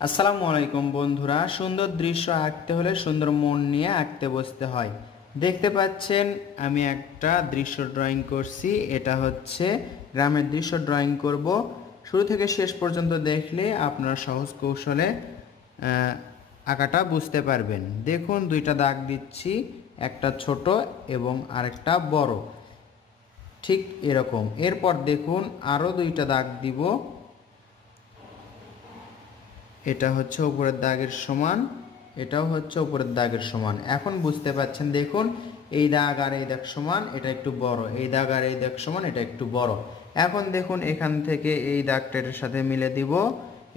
আসসালামু আলাইকুম বন্ধুরা, সুন্দর দৃশ্য আঁকতে হলে সুন্দর মন নিয়ে আঁকতে বসতে হয়। দেখতে পাচ্ছেন আমি একটা দৃশ্য ড্রয়িং করছি। এটা হচ্ছে গ্রামের দৃশ্য ড্রয়িং করব। শুরু থেকে শেষ পর্যন্ত দেখলে আপনারা সহজ কৌশলে আঁকাটা বুঝতে পারবেন। দেখুন, দুইটা দাগ দিচ্ছি, একটা ছোট এবং আরেকটা বড়, ঠিক এরকম। এরপর দেখুন আরও দুইটা দাগ দিব। এটা হচ্ছে উপরের দাগের সমান, এটাও হচ্ছে উপরের দাগের সমান। এখন বুঝতে পাচ্ছেন, দেখুন এই দাগ আর এই দাগ সমান, এটা একটু বড়, এই দাগ আর এই দাগ সমান, এটা একটু বড়। এখন দেখুন এখান থেকে এই দাগটা এটার সাথে মিলে দিব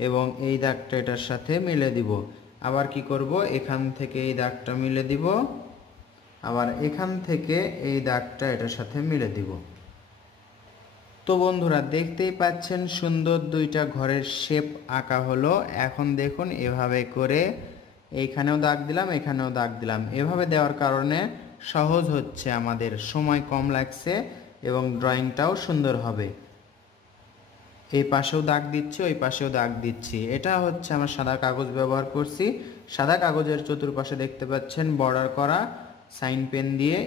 এবং এই দাগটা এটার সাথে মিলে দিব। আবার কি করব, এখান থেকে এই দাগটা মিলে দিব, আবার এখান থেকে এই দাগটা এটার সাথে মিলে দিব। তো বন্ধুরা, দেখতেই পাচ্ছেন সুন্দর দুইটা ঘরের শেপ আঁকা হলো। এখন দেখুন এভাবে করে এইখানেও দাগ দিলাম, এখানেও দাগ দিলাম। এভাবে দেওয়ার কারণে সহজ হচ্ছে, আমাদের সময় কম লাগছে এবং ড্রয়িংটাও সুন্দর হবে। এই পাশেও দাগ দিচ্ছি, ওই পাশেও দাগ দিচ্ছি। এটা হচ্ছে আমার সাদা কাগজ ব্যবহার করছি। সাদা কাগজের চতুর্পাশে দেখতে পাচ্ছেন বর্ডার করা সাইন পেন দিয়ে।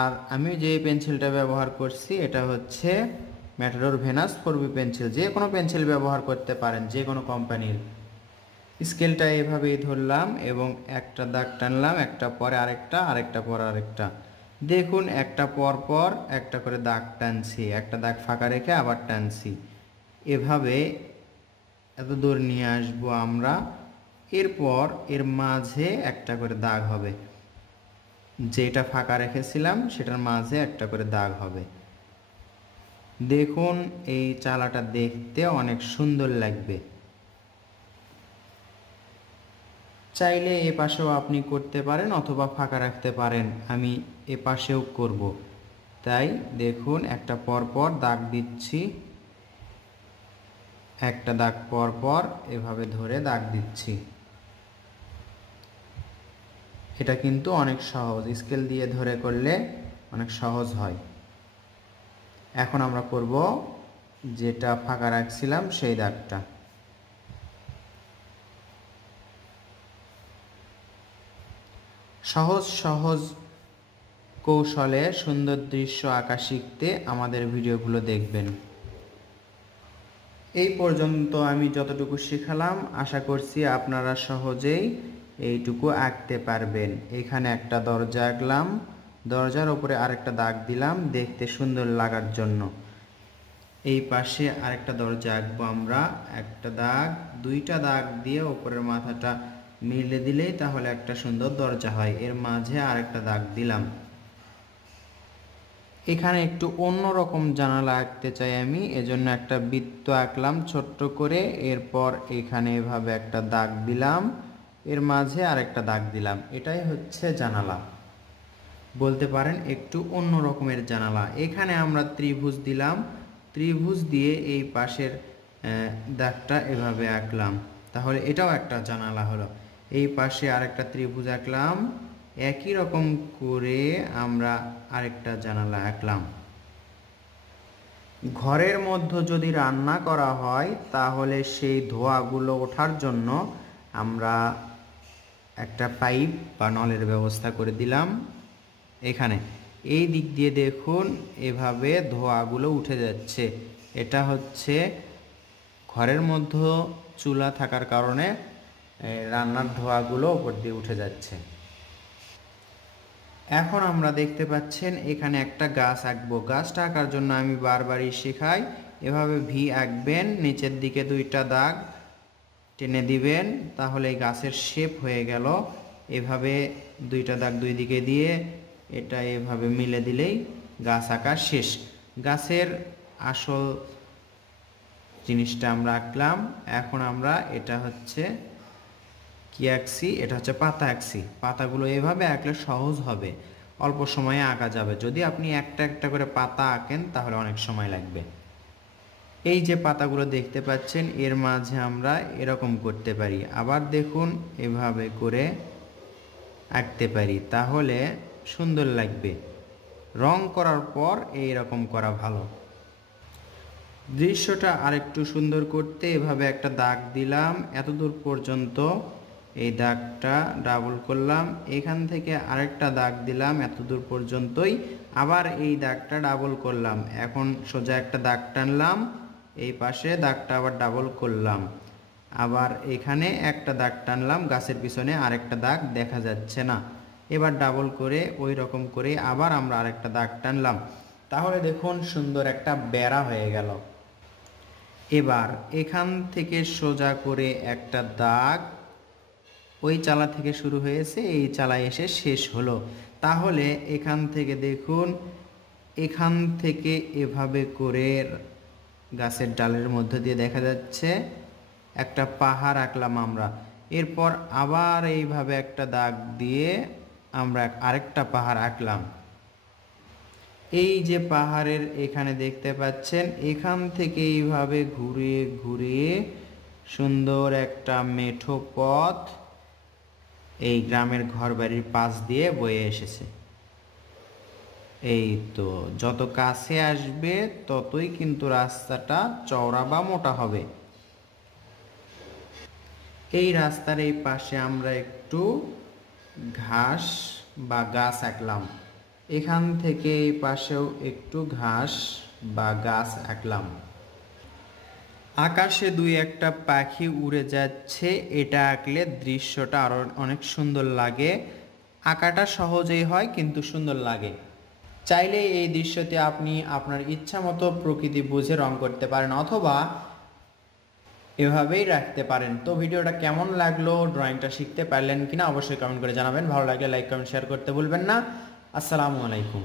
আর আমি যে পেন্সিলটা ব্যবহার করছি এটা হচ্ছে ম্যাটাডোর ভেনাস 4B পেন্সিল। যে কোনো পেন্সিল ব্যবহার করতে পারেন, যে কোনো কোম্পানির। স্কেলটা এভাবেই ধরলাম এবং একটা দাগ টানলাম, একটা পরে আরেকটা, আরেকটা পরে আরেকটা। দেখুন একটা পর পর একটা করে দাগ টানছি, একটা দাগ ফাঁকা রেখে আবার টানছি। এভাবে এত দূর নিয়ে আসবো আমরা। এরপর এর মাঝে একটা করে দাগ হবে, যেটা ফাঁকা রেখেছিলাম সেটার মাঝে একটা করে দাগ হবে। দেখুন এই চালাটা দেখতে অনেক সুন্দর লাগবে। চাইলে এ পাশেও আপনি করতে পারেন অথবা ফাঁকা রাখতে পারেন। আমি এ পাশেও করব, তাই দেখুন একটা পর পর দাগ দিচ্ছি, একটা দাগ পর পর এভাবে ধরে দাগ দিচ্ছি। এটা কিন্তু অনেক সহজ, স্কেল দিয়ে ধরে করলে অনেক সহজ হয়। এখন আমরা করব যেটা ফাঁকা রাখছিলাম সেই দাগটা। সহজ সহজ কৌশলে সুন্দর দৃশ্য আঁকা শিখতে আমাদের ভিডিওগুলো দেখবেন। এই পর্যন্ত আমি যতটুকু শেখালাম, আশা করছি আপনারা সহজেই এইটুকু আঁকতে পারবেন। এখানে একটা দরজা আঁকলাম, দরজার উপরে আরেকটা দাগ দিলাম দেখতে সুন্দর লাগার জন্য। এই পাশে আরেকটা দরজা আঁকবো আমরা, একটা দাগ, দুইটা দাগ দিয়ে উপরের মাথাটা মিলে দিলেই তাহলে একটা সুন্দর দরজা হয়। এর মাঝে আরেকটা দাগ দিলাম। এখানে একটু অন্যরকম জানালা আঁকতে চাই আমি, এজন্য একটা বৃত্ত আঁকলাম ছোট্ট করে। এরপর এখানে এভাবে একটা দাগ দিলাম, এর মাঝে আরেকটা দাগ দিলাম। এটাই হচ্ছে জানালা, বলতে পারেন একটু অন্য রকমের জানালা। এখানে আমরা ত্রিভুজ দিলাম, ত্রিভুজ দিয়ে এই পাশের দাগটা এভাবে আঁকলাম, তাহলে এটাও একটা জানালা হলো। এই পাশে আরেকটা ত্রিভুজ আঁকলাম, একই রকম করে আমরা আরেকটা জানালা আঁকলাম। ঘরের মধ্যে যদি রান্না করা হয় তাহলে সেই ধোঁয়াগুলো ওঠার জন্য আমরা একটা পাইপ বা নলের ব্যবস্থা করে দিলাম। এখানে এই দিক দিয়ে দেখুন এভাবে ধোঁয়াগুলো উঠে যাচ্ছে। এটা হচ্ছে ঘরের মধ্যে চুলা থাকার কারণে রান্নার ধোঁয়াগুলো উপর দিয়ে উঠে যাচ্ছে। এখন আমরা দেখতে পাচ্ছেন এখানে একটা গাছ আঁকবো। গাছটা আঁকার জন্য আমি বারবারই শেখাই, এভাবে ভি আঁকবেন, নিচের দিকে দুইটা দাগ টেনে দিবেন, তাহলে এই গাছের শেপ হয়ে গেল। এভাবে দুইটা দাগ দুই দিকে দিয়ে এটা এভাবে মিলে দিলেই গাছ আঁকা শেষ। গাছের আসল জিনিসটা আমরা আঁকলাম। এখন আমরা এটা হচ্ছে কি আঁকছি, এটা হচ্ছে পাতা আঁকছি। পাতাগুলো এভাবে আঁকলে সহজ হবে, অল্প সময়ে আঁকা যাবে। যদি আপনি একটা একটা করে পাতা আঁকেন তাহলে অনেক সময় লাগবে। এই যে পাতাগুলো দেখতে পাচ্ছেন, এর মাঝে আমরা এরকম করতে পারি, আবার দেখুন এভাবে করে আঁকতে পারি, তাহলে সুন্দর লাগবে। রং করার পর এই রকম করা ভালো। দৃশ্যটা আরেকটু সুন্দর করতে এভাবে একটা দাগ দিলাম এতদূর পর্যন্ত, এই দাগটা ডাবল করলাম, এখান থেকে আরেকটা দাগ দিলাম এতদূর পর্যন্তই, আবার এই দাগটা ডাবল করলাম, এখন সোজা একটা দাগ টানলাম, এই পাশে দাগটা আবার ডাবল করলাম, আবার এখানে একটা দাগ টানলাম, গাছের পিছনে আরেকটা দাগ দেখা যাচ্ছে না, এবার ডাবল করে ওই রকম করে আবার আমরা আরেকটা দাগ টানলাম। তাহলে দেখুন সুন্দর একটা বেড়া হয়ে গেল। এবার এখান থেকে সোজা করে একটা দাগ ওই চালা থেকে শুরু হয়েছে, এই চালায় এসে শেষ হলো। তাহলে এখান থেকে দেখুন, এখান থেকে এভাবে করে গাছের ডালের মধ্য দিয়ে দেখা যাচ্ছে একটা পাহাড় আঁকলাম আমরা। এরপর আবার এইভাবে একটা দাগ দিয়ে আমরা আরেকটা পাহাড় আঁকলাম। এই যে পাহাড়ের এখানে দেখতে পাচ্ছেন, এখান থেকে এইভাবে ঘুরিয়ে ঘুরিয়ে সুন্দর একটা মেঠো পথ এই গ্রামের ঘরবাড়ির পাশ দিয়ে বয়ে এসেছে। এই তো যত কাছে আসবে ততই কিন্তু রাস্তাটা চওড়া বা মোটা হবে। এই রাস্তার এই পাশে আমরা একটু ঘাস বা গাছ আঁকলাম, এখান থেকে এই পাশেও একটু ঘাস বা গাছ আঁকলাম। আকাশে দুই একটা পাখি উড়ে যাচ্ছে, এটা আঁকলে দৃশ্যটা আরো অনেক সুন্দর লাগে। আঁকাটা সহজেই হয় কিন্তু সুন্দর লাগে। চাইলে এই দৃশ্যতে আপনি আপনার ইচ্ছা মতো প্রকৃতি বুঝে রং করতে পারেন অথবা এভাবেই রাখতে পারেন। তো ভিডিওটা কেমন লাগলো, ড্রয়িংটা শিখতে পারলেন কিনা অবশ্যই কমেন্ট করে জানাবেন। ভালো লাগলে লাইক কমেন্ট শেয়ার করতে ভুলবেন না। আসসালামু আলাইকুম।